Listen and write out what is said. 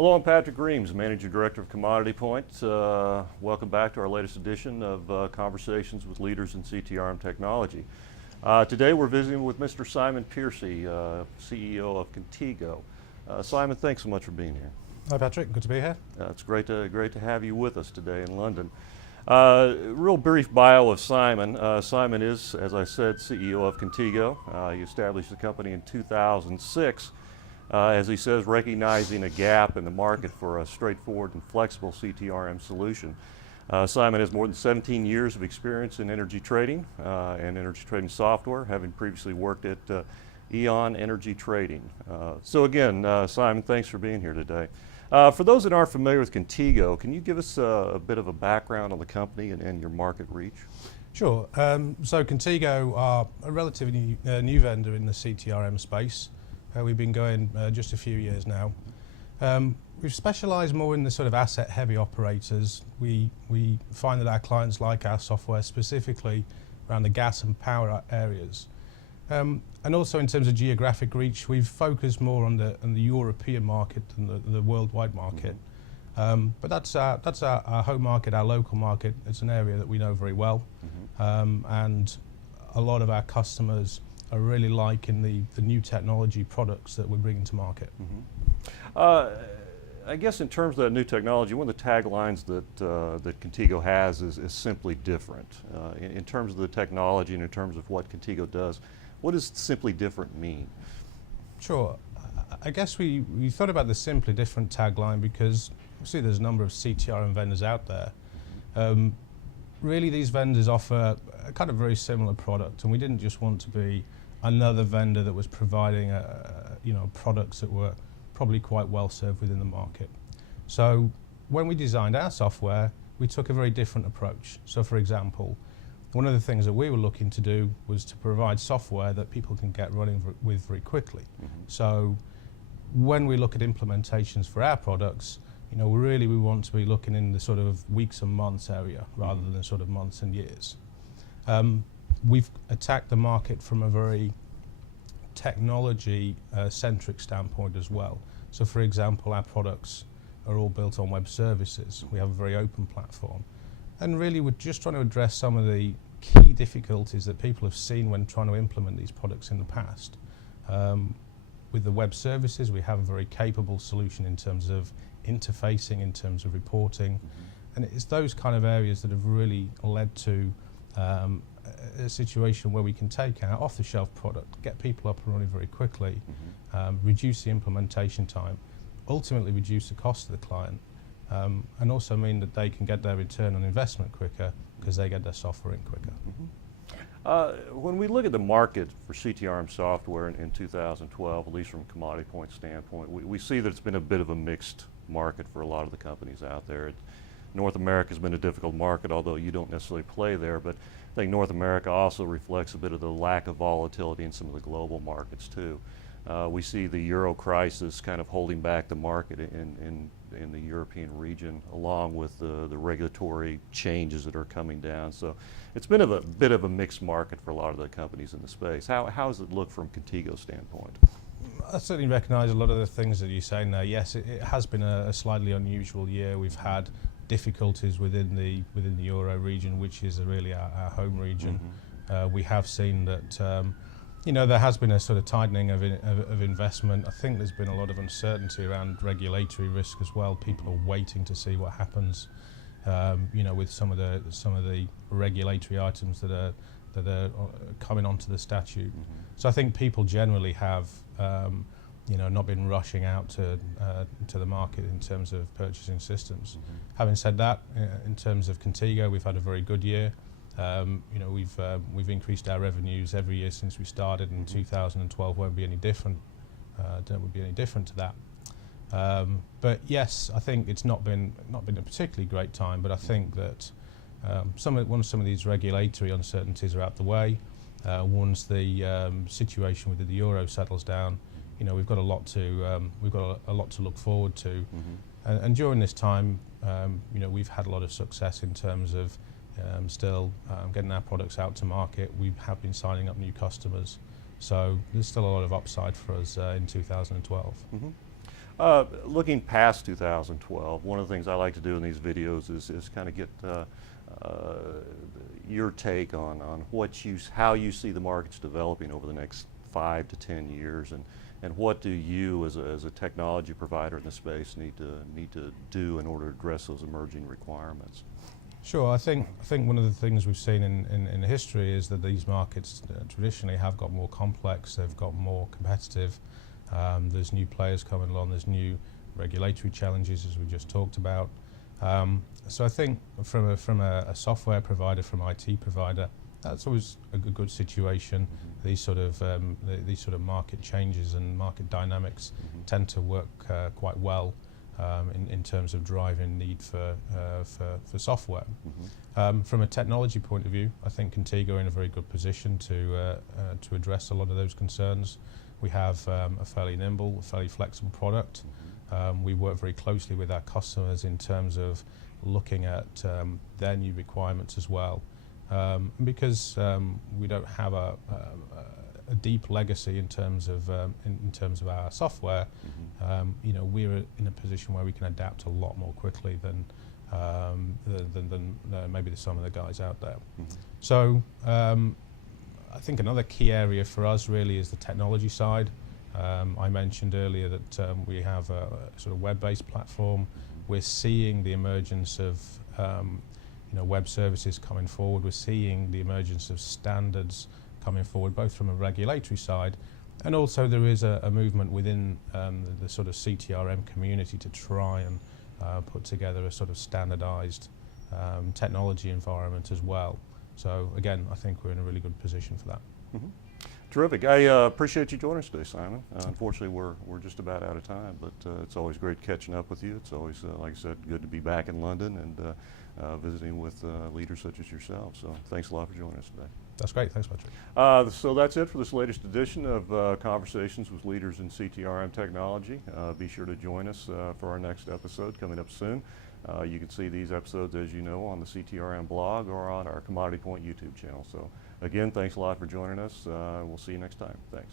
Hello, I'm Patrick Reams, Managing Director of CommodityPoint. Welcome back to our latest edition of Conversations with Leaders in CTRM Technology. Today we're visiting with Mr. Simon Piercy, CEO of Contigo. Simon, thanks so much for being here. Hi Patrick, good to be here. It's great to have you with us today in London. Real brief bio of Simon. Simon is, as I said, CEO of Contigo. He established the company in 2006. As he says, recognizing a gap in the market for a straightforward and flexible CTRM solution. Simon has more than 17 years of experience in energy trading and energy trading software, having previously worked at Eon Energy Trading. So again, Simon, thanks for being here today. For those that aren't familiar with Contigo, can you give us a bit of a background on the company and your market reach? Sure. So Contigo are a relatively new vendor in the CTRM space. We've been going just a few years now. We've specialised more in the sort of asset-heavy operators. We find that our clients like our software specifically around the gas and power areas. And also in terms of geographic reach, we've focused more on the European market than the worldwide market. But that's our home market, our local market. It's an area that we know very well. And a lot of our customers are really liking the new technology products that we're bringing to market. I guess in terms of that new technology, one of the taglines that Contigo has is simply different. In terms of the technology and in terms of what Contigo does, what does simply different mean? Sure. I guess we thought about the simply different tagline because obviously there's a number of CTRM vendors out there. Really these vendors offer a kind of very similar product, and we didn't just want to be another vendor that was providing products that were probably quite well served within the market. So when we designed our software, we took a very different approach. So for example, one of the things that we were looking to do was to provide software that people can get running with very quickly. So when we look at implementations for our products, we want to be looking in the sort of weeks and months area rather than sort of months and years. We've attacked the market from a very technology-centric standpoint as well. So for example, our products are all built on web services. We have a very open platform. And really we're just trying to address some of the key difficulties that people have seen when trying to implement these products in the past. With the web services, we have a very capable solution in terms of interfacing, in terms of reporting. And it's those kind of areas that have really led to a situation where we can take our off-the-shelf product, get people up and running very quickly, reduce the implementation time, ultimately reduce the cost to the client, and also mean that they can get their return on investment quicker because they get their software in quicker. When we look at the market for CTRM software in 2012, at least from a CommodityPoint standpoint, we see that it's been a bit of a mixed market for a lot of the companies out there. North America has been a difficult market, although you don't necessarily play there, but I think North America also reflects a bit of the lack of volatility in some of the global markets too. We see the Euro crisis kind of holding back the market in the European region, along with the regulatory changes that are coming down. So it's been a bit of a mixed market for a lot of the companies in the space. How does it look from Contigo's standpoint? I certainly recognise a lot of the things that you're saying there. Yes, it has been a slightly unusual year. We've had difficulties within the Euro region, which is really our home region. We have seen that there has been a sort of tightening of investment. I think there's been a lot of uncertainty around regulatory risk as well. People are waiting to see what happens, with some of the regulatory items that are coming onto the statute. So I think people generally have not been rushing out to the market in terms of purchasing systems. Having said that, in terms of Contigo, we've had a very good year. We've increased our revenues every year since we started, and 2012 won't be any different. Would be any different to that. But yes, I think it's not been a particularly great time. But I think that once some of these regulatory uncertainties are out the way, once the situation with the euro settles down, we've got a lot to look forward to. And during this time, we've had a lot of success in terms of still getting our products out to market. We have been signing up new customers. So there's still a lot of upside for us in 2012. Looking past 2012, one of the things I like to do in these videos is kind of get your take on how you see the markets developing over the next 5 to 10 years, and what do you as a technology provider in the space need to do in order to address those emerging requirements. Sure, I think one of the things we've seen in history is that these markets traditionally have got more complex, they've got more competitive. There's new players coming along, there's new regulatory challenges, as we just talked about. So I think from a software provider, from IT provider, that's always a good situation. These sort of market changes and market dynamics tend to work quite well in terms of driving need for software. From a technology point of view, I think Contigo are in a very good position to address a lot of those concerns. We have a fairly nimble, fairly flexible product. We work very closely with our customers in terms of looking at their new requirements as well. Because we don't have a deep legacy in terms of our software, we're in a position where we can adapt a lot more quickly than maybe some of the guys out there. So I think another key area for us really is the technology side. I mentioned earlier that we have a sort of web-based platform. We're seeing the emergence of web services coming forward. We're seeing the emergence of standards coming forward, both from a regulatory side, and also there is a movement within the sort of CTRM community to try and put together a sort of standardized technology environment as well. So again, I think we're in a really good position for that. Terrific. I appreciate you joining us today, Simon. Unfortunately, we're just about out of time, but it's always great catching up with you. It's always, like I said, good to be back in London and visiting with leaders such as yourself. So thanks a lot for joining us today. That's great. Thanks, Patrick. So that's it for this latest edition of Conversations with Leaders in CTRM Technology. Be sure to join us for our next episode coming up soon. You can see these episodes, as you know, on the CTRM blog or on our CommodityPoint YouTube channel. So again, thanks a lot for joining us. We'll see you next time. Thanks.